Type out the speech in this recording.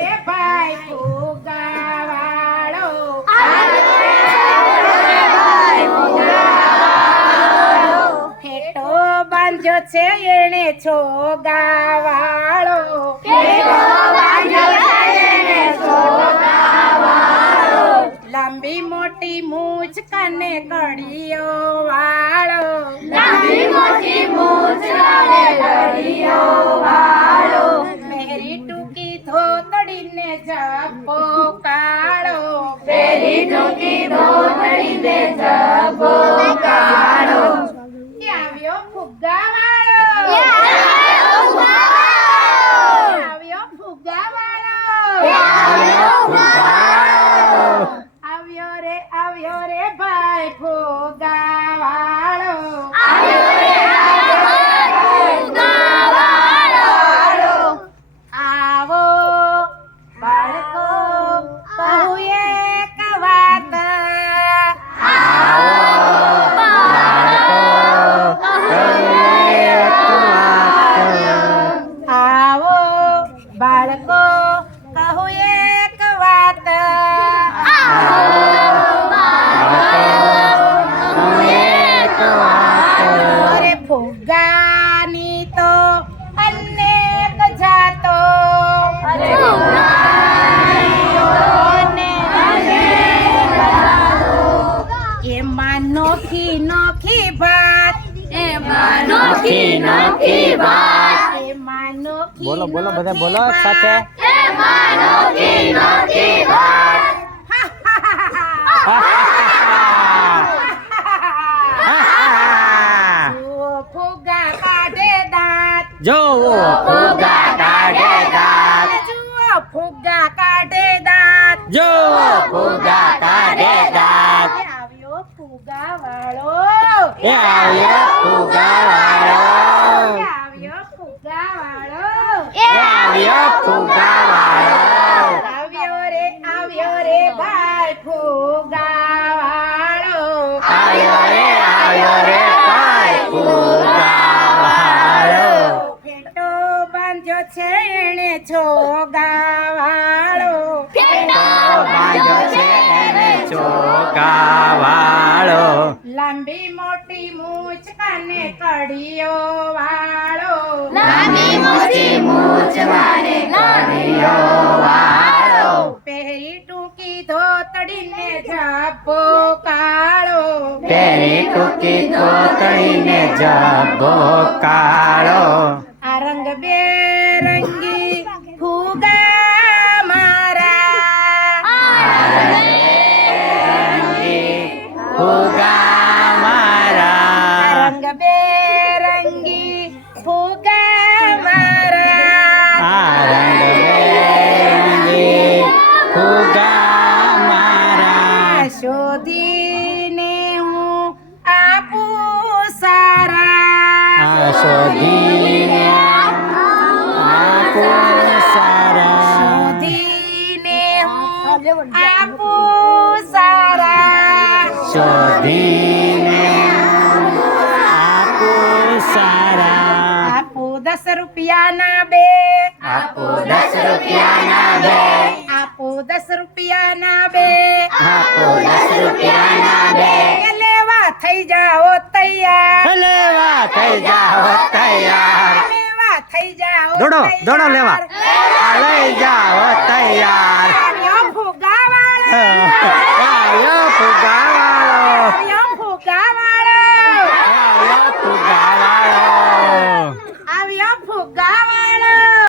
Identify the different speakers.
Speaker 1: રે ભાઈ ફુગાવાળો. ફેટો બાંધ્યો છે એણે છોગાવાળો. લાંબી એ આવ્યો ફુગ્ગાવાળો. આવ્યો એમાં નોખી નોખી ભાત.
Speaker 2: નોખી નોખી વાત
Speaker 1: એમાં નોખી
Speaker 3: બોલો બોલો બધા બોલો. સાથે.
Speaker 2: એમાં નોખી નોખી વાત
Speaker 1: જુઓ ફુગ્ગા કાઢે દાંત.
Speaker 3: જોવો
Speaker 2: ફુગા કાઢે દાંત.
Speaker 1: જો ફુગ્ગા કાઢે દાંત.
Speaker 3: જોવો
Speaker 2: ફુગા કાઢે દાંત
Speaker 1: એ આવ્યો ફુગા વાળો
Speaker 3: એ આવ્યો ફુગાવાળો
Speaker 1: એ મૂછ કડીઓ વાળો.
Speaker 2: લાંબી મોટી મૂછ મારે કડીઓ વાળો.
Speaker 1: પહેરી ટૂંકી ધોતડીને જાપો કાળો.
Speaker 3: પેરી ટૂંકી ધોતડીને જાપો કાળો.
Speaker 1: આ રંગ બેરંગી ફુગા મારા. આ
Speaker 3: રંગબેરંગી ફુગા મારા
Speaker 1: શોધીને હું આપું સારા.
Speaker 3: શોધીને આપો સારા.
Speaker 1: શોધીને હું આપું સારા.
Speaker 3: શોધીને
Speaker 1: રૂપિયાના બે.
Speaker 2: આપો દસ રૂપિયાના બે.
Speaker 1: આપો દસ રૂપિયાના બે.
Speaker 3: આપો
Speaker 2: દસ રૂપિયાના બે.
Speaker 1: લેવા થઈ જાઓ તૈયાર.
Speaker 3: લેવા થઈ જાઓ તૈયાર.
Speaker 1: લેવા થઈ જાઓ
Speaker 3: દોડો દોડો લેવા. લઈ જાઓ તૈયાર. ગાયો ફુગાવાળા. ગાયો ફુગા